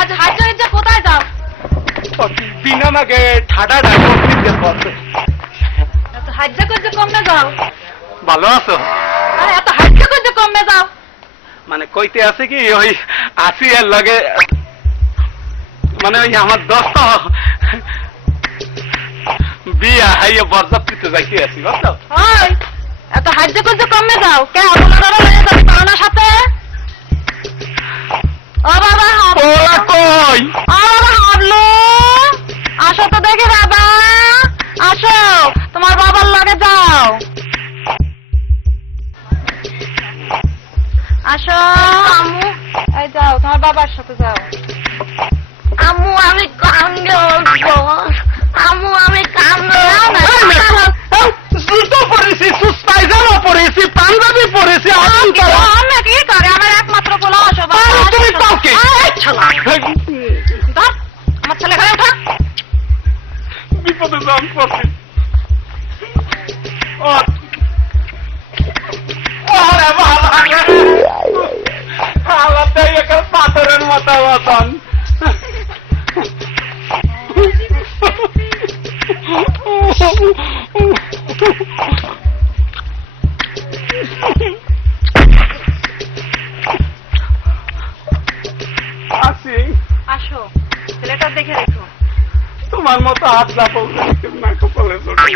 আজ হাইজা হাইজা কোথায় যাও? দিন আমাকে ঠাডা ডাকতে বলছে। এত হাইজা করতে কমে যাও। ভালো আছো? আরে এত হাইজা করতে কমে যাও। মানে কইতে আছে কি ওই আসি এর লগে মানে ওই আমার দোস্ত বিয়া হাইয়ে বরযাত্রীতে যাইতে আছি বুঝছো? ওই এত হাইজা করতে কমে যাও। কে আপনারা লয়ে যাবে পাওনার সাথে? ও বাবা ওরা কই? ও বাবা হাবলু আসো তো দেখি বাবা, আসো তোমার বাবার লগে যাও। আসো আম্মু, এই যাও তোমার বাবার সাথে যাও। আম্মু আমি কান্দে উঠবো, আম্মু আমি কান্দে। জুতো পরেছি, পায়জামা পরেছি, পাঞ্জাবি পরেছি। আমি কি করে আমার একমাত্র পোলা আসো বাবা। তুমি পাও কে? আমার ছেলে ঘরে ওঠা। বিপদে যান পড়ছি। পাথরের মাথা মতন আসি। আসো ছেলেটা দেখে রেখো। তোমার মতো হাত লাফাও না কপালে চড়ে।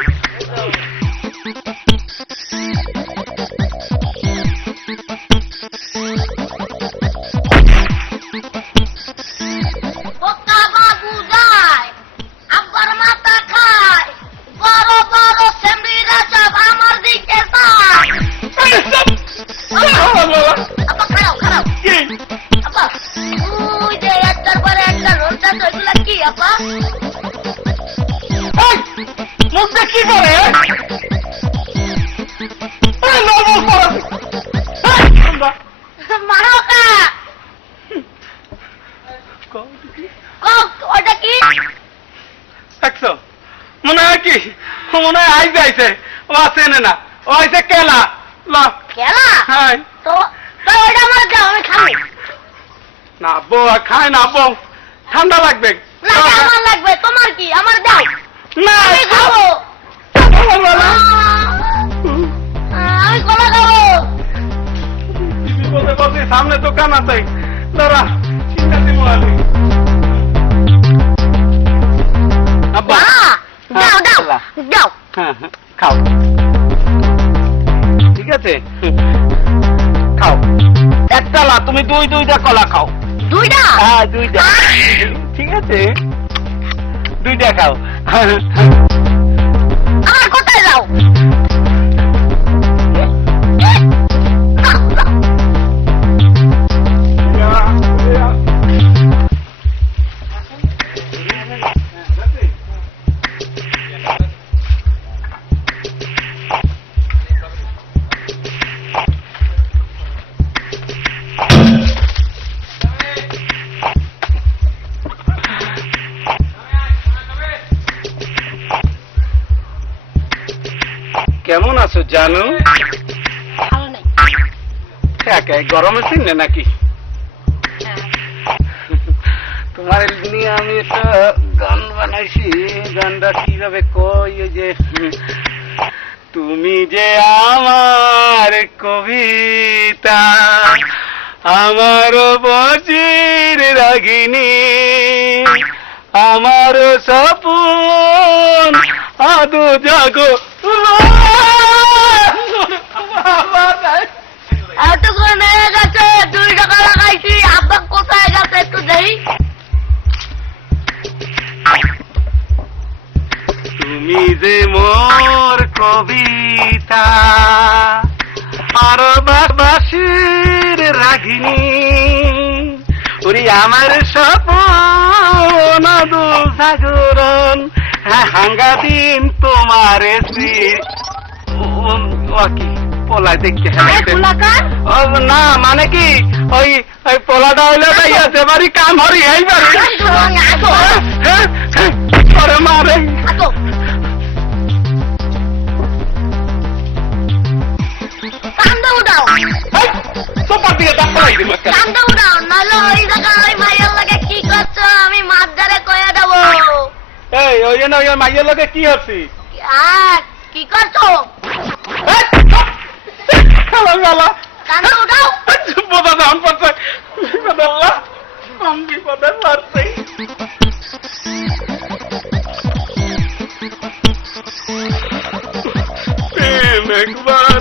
বোকা বাবু যায়, আব্বার মাথা খায়, বড় বড় সেমরিরা সব আমার দিকে চায়। আব্বা খারাপ খারাপ, আব্বা ওই যে একটার পরে একটা রোলটা তো এগুলা কি আব্বা? মুখটা কি করে? মারো কা ওটা কি? দেখছো মনে হয় কি, মনে হয় আইসে আইসে ও আছে না, ও আইসে কেলা খেলা হ্যাঁ। তো তো ওটা আমার দাও, আমি খাবো না বউ খায় না, বউ ঠান্ডা লাগবে না। আমার লাগবে, তোমার কি? আমার দাও, না আমি খাবো। আমি কলা খাবো। বিপদে বলছি সামনে দোকান আছে, দাঁড়া চিন্তা দিব আমি। আব্বা দাও দাও দাও। হ্যাঁ হ্যাঁ খাও, ঠিক আছে খাও। একটা না, তুমি দুইটা কলা খাও। দুইটা? হ্যাঁ দুইটা, ঠিক আছে দুইটা খাও। আমার কোথায় যাও? কেমন আছো জানু? ভালো নেই। একে গরমের দিন নাকি? তোমার নিয়ে আমি একটা গান বানাইছি, গানটা কিভাবে কই, ওই যে তুমি যে আমার কবিতা, আমার বজির রাগিনী, আমার স্বপন আদো জাগো। এতক্ষণ হয়ে গেছে, 2 টাকা লাগাইছি, আব্বা কোথায় গেছে একটু দেই। তুমি যে মোর কবিতা, আর বাসির রাগিনী, ওরে আমার স্বপন আদো জাগরণ, হাঙ্গা দিন তোমার কি পোলা দেখতে না, মানে কি ওই ওই পোলাটা হইলে যাইয়াছে বাড়ি কাম হরি এইবার মারে। কান্দা উঠাও, সোপার দিকে দাঁড়াই দিব, কান্দা উঠাও, নাহলে ওই জায়গায় ওই মাইয়ার লাগে কি ওই না ওই মাইয়ের লোকে কি হচ্ছে কি করছো? কান উঠাও। বোধা দাম পড়ছে বিপদাল্লাহ আমি বিপদে পড়ছি একবার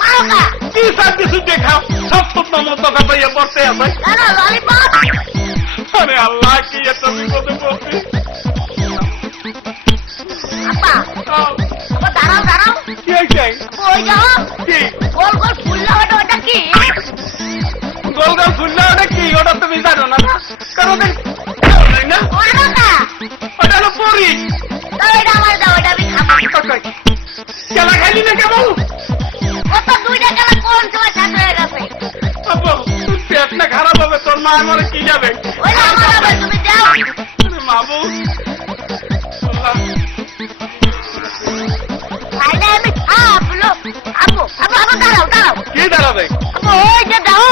মারকা কি সাথে সুটে খাও সব সব মতো কথা ইয়ে পড়তে আছে দাঁড়া ললিপপ। আরে আল্লাহ কি এত বিপদে পড়ছি আপা আপা দাঁড়াও দাঁড়াও। কি হয়েছে ওই যাও কি গোল গোল ফুললা ওটা কি? গোল গোল ফুললে ওটা কি ওটা তুমি জানো না কারণ না ওটা ওটা হলো পরি তো এটা আমার দাও, এটা আমি খাবো। খেলা খাইলি না কেমন কত দুইটা খেলা কোন সময় শেষ হয়ে গেছে? পেট না খারাপ হবে তোর মা আমার কি যাবে ওই যে আমার আবার তুমি যাও। মাবু আইলে আমি খাবলো। আপু আপু আপু দাঁড়াও দাঁড়াও। কি দাঁড়াবে আপু ওই যে দাও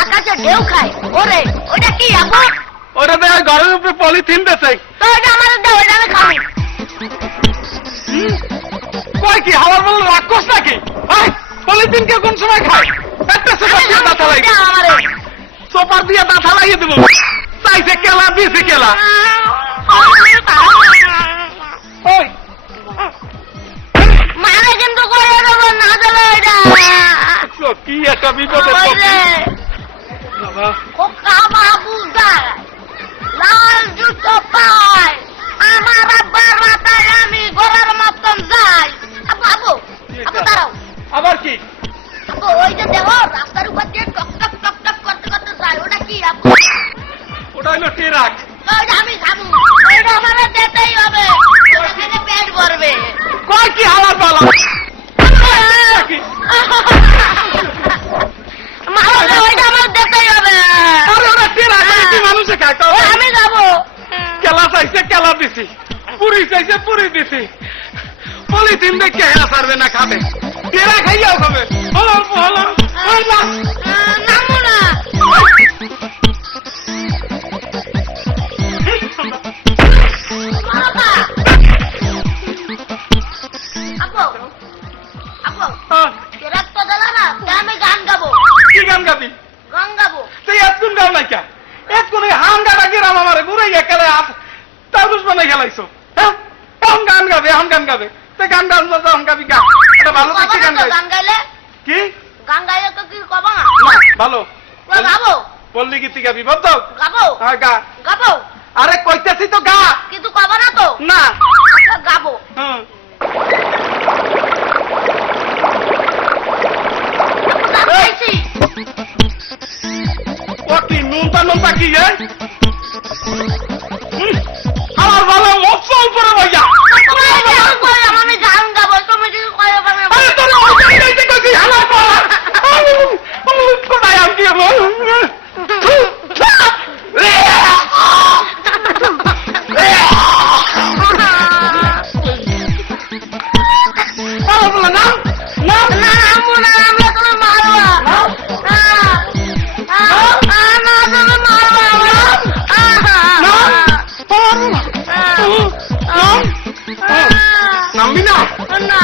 আকাশে ঢেউ খায় ওরে ওটা কি আপু? ওটা তো ঘরের উপরে পলিথিন দেছে তো এটা আমার দাও, এটা আমি খাবো। কয় কি হাওয়ার বল রাক্ষস নাকি পলিথিন কে কোন সময় খায় একটা সুপার দিয়ে দাঁথা লাগিয়ে সুপার দিয়ে দাঁথা লাগিয়ে দেবো চাইছে কেলা দিয়েছে কেলা ওই মানে কিন্তু করে দেবো না দেবো এটা। কি একটা বিপদে ওই যে বাবা খোকা বাবু যায় লাল জুতো পায় আমার আব্বার মাথায় আমি ঘোড়ার মতন যাই। আপু আপু আপু দাঁড়াও। আবার কি আপু ওই যে দেখো রাস্তার উপর দিয়ে টক টক টক টক করতে করতে যায় ওটা কি আপু? ওটা হলো টেরাক ওইটা আমি খাবো। ওইটা আমার যেতেই হবে, ওটা খেলে পেট ভরবে। কয় কি হাওয়ার বালা মারলে ওইটা আমার যেতেই হবে। আরে ওটা টেরাক কি মানুষে খায় ওই আমি যাবো। কেলা চাইছে কেলা দিছি পুরি চাইছে পুরি দিছি পলিথিন দেখে হেরা পারবে না খাবে টেরা খাইয়াও খাবে হলো হলো নামো না। বাবা আপু আপু এরা তো দিলা না, আমি গান গাবো। কি গান গাবি গান গাবো। তুই এতক্ষণ গাও নাই কে এতক্ষণ হান গাড়া গেরাম আমার ঘুরাই একেবারে তারুস বানাই খেলাইছো হ্যাঁ এখন গান গাবে এখন গান গাবে তুই গান গান তখন গাবি গা এটা ভালো কবা দেখছি না গান তো গাই গান গাইলে? কি গান গাইলে তো কি কবা না? না ভালো তো গাবো বললি গীতি গাবি বদ্ধ গাবো হ্যাঁ গা গাবো আরে কইতেছি তো গা কিন্তু কবা না তো। না আচ্ছা গাবো। হুম গান গাইছি। ও কি নুনতা নুনতা কি রে আমার ভালো মফসল করে ভাইয়া আমি গান গাবো, তুমি যদি কয়ো পাবে। আরে তোর ওই গাইতে কইছি হালা পালা আমি কোথায় আম দিয়ে নামবি না না